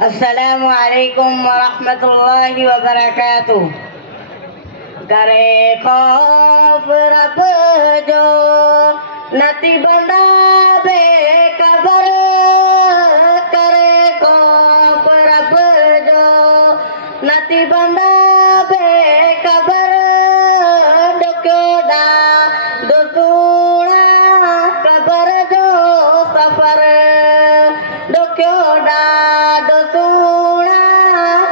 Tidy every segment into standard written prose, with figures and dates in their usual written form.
Assalamualaikum warahmatullahi wabarakatuh. Kare khof rab jo nati banda be kabar, kare khof rab jo nati banda be kabar, dokyoda dosuna kabar jo safar, dokyoda dosuna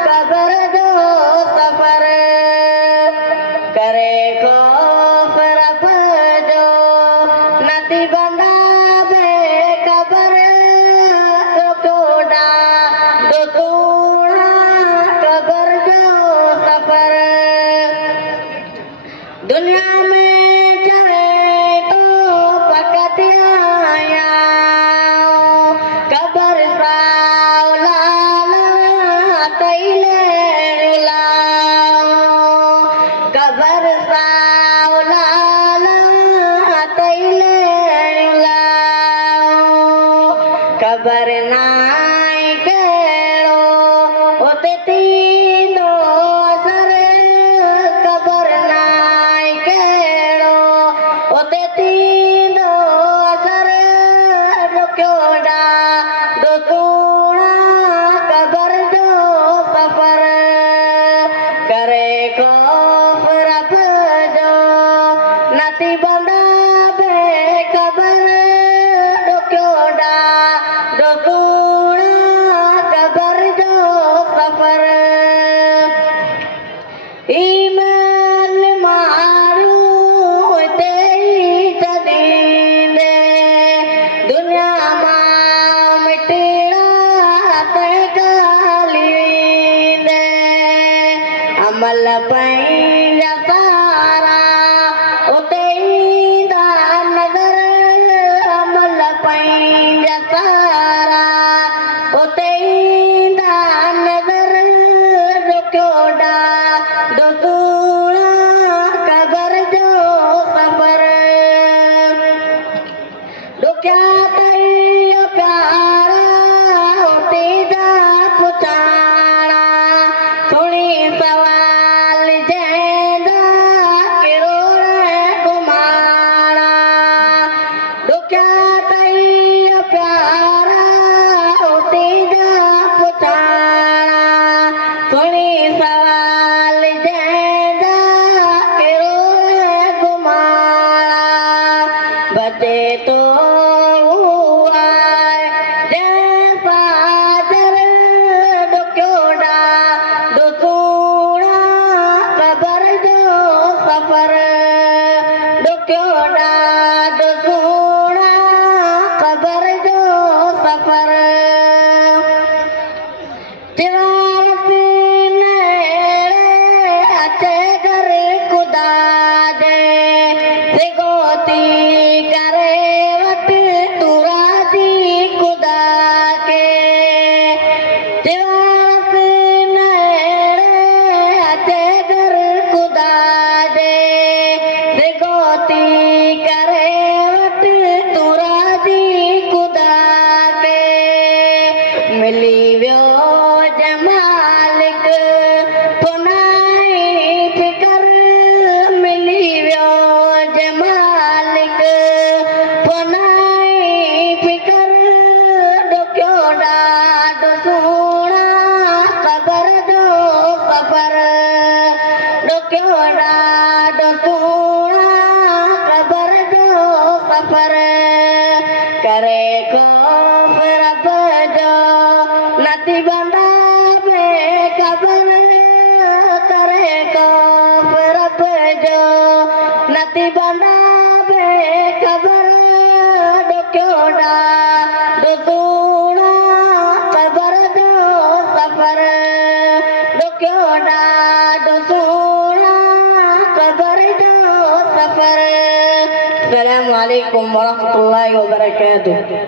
kabar jo safar, करे खौफ रब जो नती बंदा बे कबर, दोकोड़ा दोतूड़ा कबर जो सफर, दुनिया में चले तो फकत आया कबर सावला तैले कबर सावला तैले कबर नाय केड़ो ओते तीनो असर, कबर नाय केड़ो ओते तीनो असर, दोक्योड़ा दोतूड़ा कबर जो सफर, करे खौफ रब जो नती बंदा बे कबर, दोक्योड़ा दोतूड़ा कबर जो सफर, ईमान मारू तेई चलींदे दुनिया मां मिटड़ा ते गालींदे, अमल पंहिंजा सारा उते ईंदा नज़र, अमल पंहिंजा सारा उते ईंदा नज़र, दोक्योड़ा दोतूड़ा कबर जो सफर, डुकिया तई प्यारा उते जा पुछाणा, सुणी सवाल जंहिंजा किरोड़ घुमाणा, डुकिया तई प्यारा उते जा पुछाणा, सुणी सवाल जंहिंजा किरोड़ घुमाणा, बचे तो दोक्योड़ा दोतूड़ा कबर जो सफर, तिवारत नेड़े अचे घर खुदा जे, सिगोती करे वट तू राजी खुदा के, तिवारत नेड़े अचे घर खुदा जे, सिगोती करे वट तू राजी खुदा के, मिली वियो जमालिक पुनाई फिकर, मिली वियो जमालिक पुनाई फिकर, दोक्योड़ा दोतूड़ा कबर जो सफर, दोक्योड़ा दोतूड़ा कबर जो सफर, करे खौफ रब जो नती बंदा बे कबर, करे खौफ रब जो नती बंदा बे कबर, दोक्योड़ा दोतूड़ा कबर जो सफर, दोक्योड़ा दोतूड़ा कबर जो सफर। अस्सलामुअलैकुम वरहमतुल्लाहि वबरकातुह।